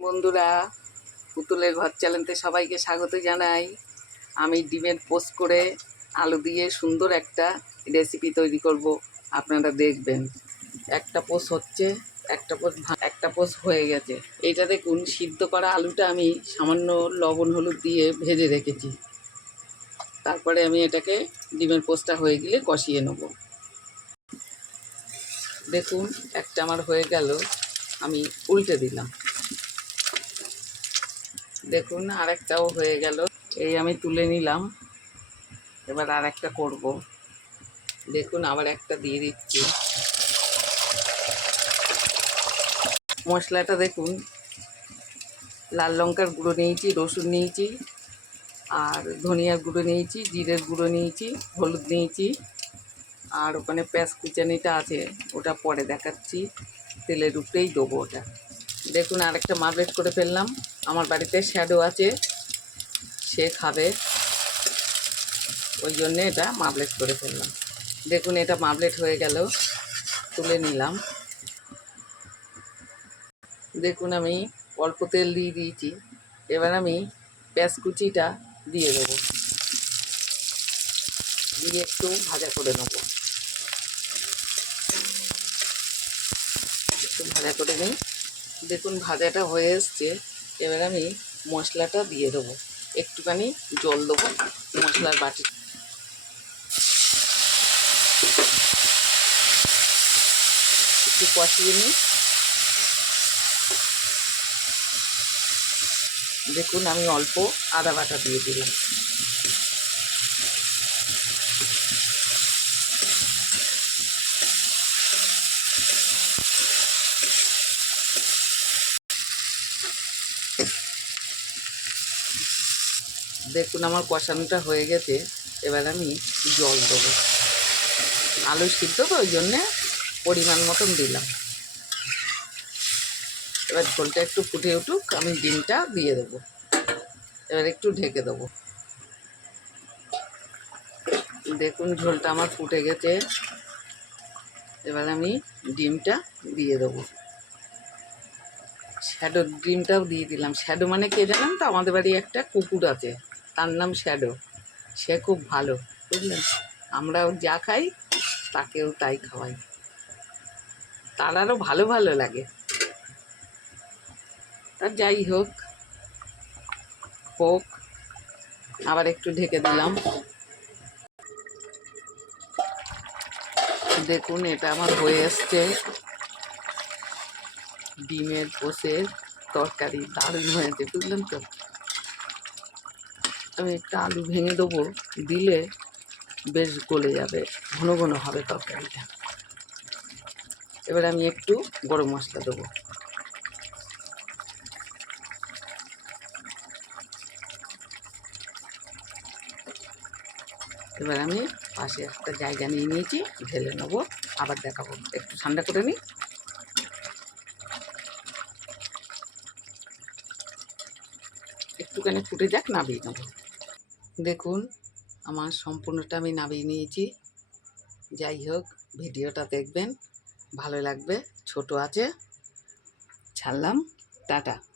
বন্ধুরা, পুতুলের ঘর চ্যানেলতে সবাইকে স্বাগত জানাই। আমি ডিমের পোস্ট করে আলু দিয়ে সুন্দর একটা রেসিপি তৈরি করব, আপনারা দেখবেন। একটা পোস্ট হচ্ছে, একটা পোস্ট একটা পোস্ট হয়ে গেছে। এইটা দেখুন, সিদ্ধ করা আলুটা আমি সামান্য লবণ, হলুদ দিয়ে ভেজে রেখেছি। তারপরে আমি এটাকে ডিমের পোস্টটা হয়ে গেলে কষিয়ে নেব। দেখুন, একটা আমার হয়ে গেল, আমি উল্টে দিলাম। দেখুন, আরেকটাও হয়ে গেল। এই আমি তুলে নিলাম। এবার আর একটা করব। দেখুন, আবার একটা দিয়ে দিচ্ছি। মশলাটা দেখুন, লাল লঙ্কার গুঁড়ো নিয়েছি, রসুন নিয়েছি, আর ধনিয়ার গুঁড়ো নিয়েছি, জিরের গুঁড়ো নিয়েছি, হলুদ নিয়েছি, আর ওখানে পেঁয়াজ কুচানিটা আছে, ওটা পরে দেখাচ্ছি। তেলের উপরেই দেবো ওটা। দেখুন, আরেকটা মার্বেট করে ফেললাম। আমার বাড়িতে শ্যাডো আছে। সে খাবে। ওই জন্যে এটা মাবলেট করে ফেললাম। দেখুন, এটা মাবলেট হয়ে গেল। তুলে নিলাম। দেখুন, আমি অল্প তেল দিয়ে দিয়েছি। এবার আমি পেঁয়াজ কুচিটা দিয়ে দেবো। দিয়ে একটু ভাজা করে নেব। একটু ভাজা করে নিই। দেখুন, ভাজাটা হয়ে এসছে। এবার আমি মশলাটা দিয়ে দেবো। একটুখানি জল দেবো মশলার বাটি। একটু কষিয়ে নিই। দেখুন আমি অল্প আদা বাটা দিয়ে দিলাম। দেখুন আমার কষানোটা হয়ে গেছে, এবার আমি জল দেবো। আলু সিদ্ধ তো ওই জন্যে পরিমাণ মতন দিলাম। এবার ঝোলটা একটু ফুটে উঠুক, আমি ডিমটা দিয়ে দেবো। এবার একটু ঢেকে দেবো। দেখুন ঝোলটা আমার ফুটে গেছে। এবার আমি ডিমটা দিয়ে দেবো। শ্যাডো ডিমটাও দিয়ে দিলাম। শ্যাডো মানে কে জানেন তো? আমাদের বাড়ি একটা কুকুর আছে। তার নাম শ্যাডো। সে খুব ভালো, বুঝলেন? আমরাও যা খাই, তাকেও তাই খাওয়াই। তার আরও ভালো ভালো লাগে। তার যাই হোক হোক, আবার একটু ঢেকে দিলাম। দেখুন, এটা আমার হয়ে এসছে। ডিমের পোষের তরকারি দারুণ হয়েছে, বুঝলেন তো? আমি একটা আলু ভেঙে দেবো, দিলে বেশ গলে যাবে, ঘন ঘন হবে তরকারিটা। এবার আমি একটু গরম মশলা দেবো। এবার আমি পাশে একটা জায়গা নিয়ে নিয়েছি, ঢেলে নেব, আবার দেখাবো। একটু ঠান্ডা করে নিই। একটুখানি ফুটে যাক, নামিয়ে নেব। দেখুন, আমার সম্পূর্ণটা আমি নামিয়ে নিয়েছি। যাই হোক, ভিডিওটা দেখবেন, ভালো লাগবে, ছোট আছে। ছাড়লাম, টাটা।